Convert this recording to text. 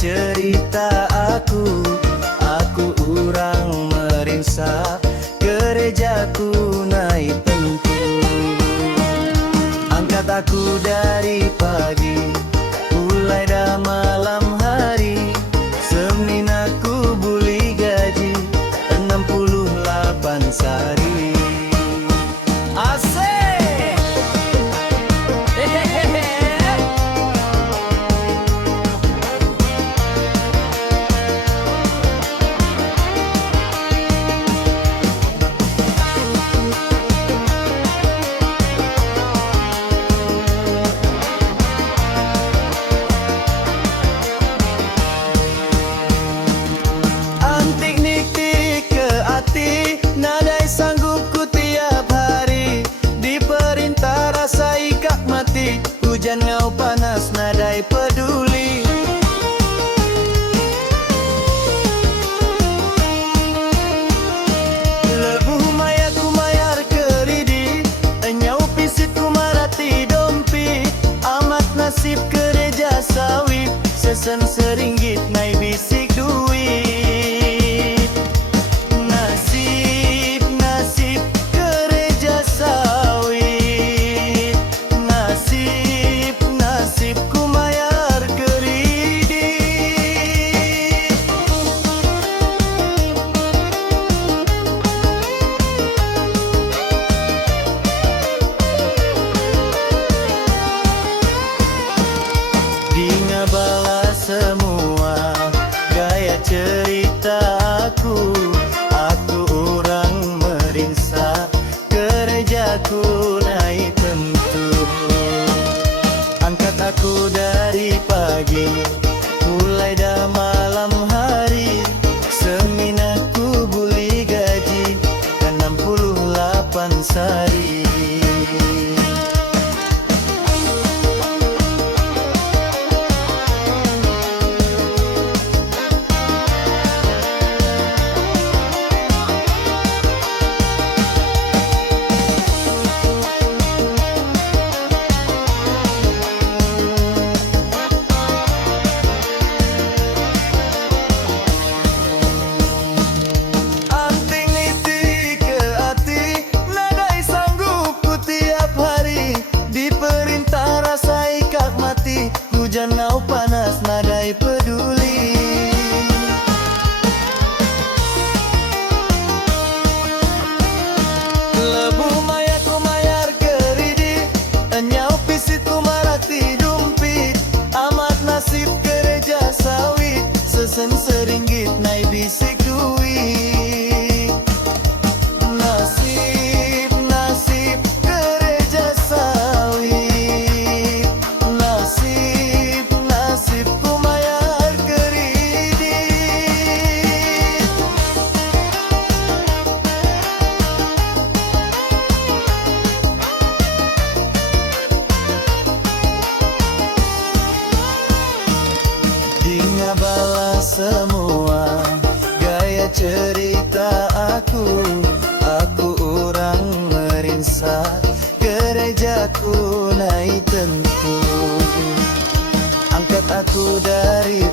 cerita aku urang merinsa, gerejaku naik tentu. Angkat aku dari pagi, mulai dah malam hari. Senin aku buli gaji 68 sari. Asik! Nadai sanggupku tiap hari, diperintah rasa ikat mati. Hujan ngau panas nadai peduli. Lebuh maya ku mayar keridi, enyau pisit ku marati dompi. Amat nasib gereja sawit, sesen seringgit naik bisik duit. Balas semua gaya cerita aku urang merinsa, gerejaku naik tentu. Angkat aku dari pagi, mulai dah malam hari. Senin aku buli gaji 68 sari. Hujan ngau panas nadai peduli. Lebuh maya ku mayar keridi, enyau pisit ku marati dumpit. Amat nasib gereja sawit, sesen seringgit naik bisik duit. Balas semua gaya cerita aku urang merinsa, gerejaku naik tentu. Angkat aku dari